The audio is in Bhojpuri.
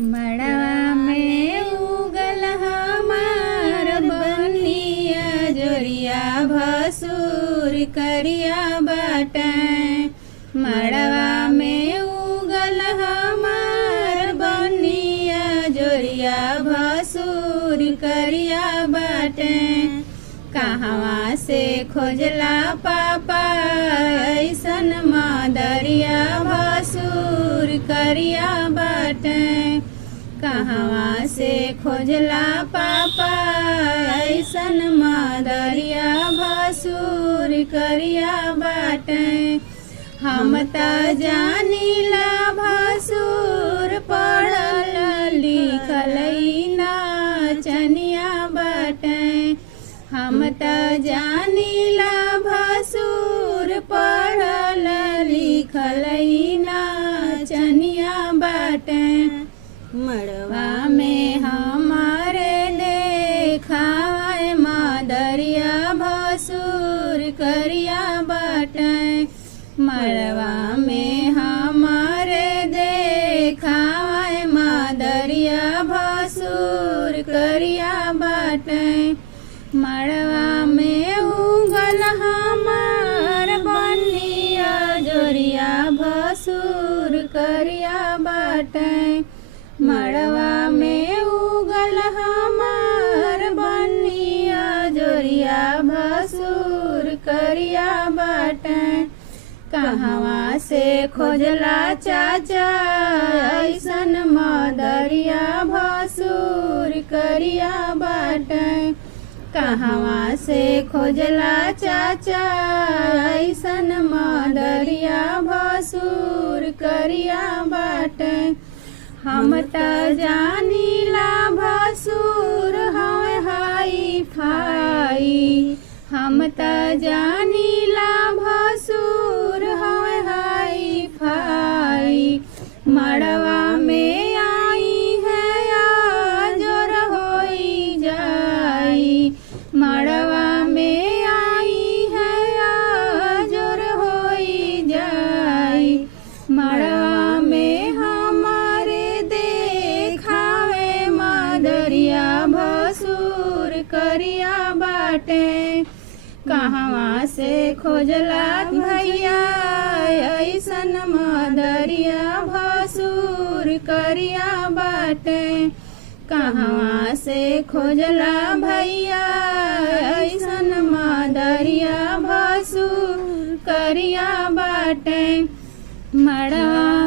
मड़वा में उगल हमार बनिया जोरिया भसुर करिया बाटे। मड़वा में उगल हमार बनिया जोरिया भसुर करिया बाटे। कहवा से खोजला पापा ऐसन मदरिया भसुर करिया बाटे। कहवा से खोजला पापा ऐसन मदरिया भसुर करिया बाटे। हम त जानिला भसुर पढ़ल लिखल नाचनिया बाटे। हम त जानिला भसुर पढ़ल लिखल नाचनिया बाटे। मड़वा में हमारे देखाए मदरिया भसुर करिया बाटे। मड़वा में हमारे देखाए मदरिया भसुर करिया बाटे। मड़वा में उगल हमार बनिया जोरिया भसुर करिया बाटे। मड़वा में उगल हमार बनिया जोरिया भसुर करिया बाटे। कहवा से खोजला चाचा ऐसन मदरिया भसुर करिया बाटे। कहवा से खोजला चाचा ऐसन मदरिया भसुर करिया बाटे। हम त जानिला भसुर हवे हाई फाई। हम त जानिला भसुर हवे हाई फाई। मड़वा में आई है आजोर होई जाई। मड़वा में आई है आजोर होई जाई। मड़वा में हमारे देखावे मदरिया भसुर करिया बाटे। कहवा से खोजला भैया ऐसन मदरिया भसुर करिया बाटे। कहवा से खोजला भैया ऐसन मदरिया भसुर करिया बाटे। मड़वा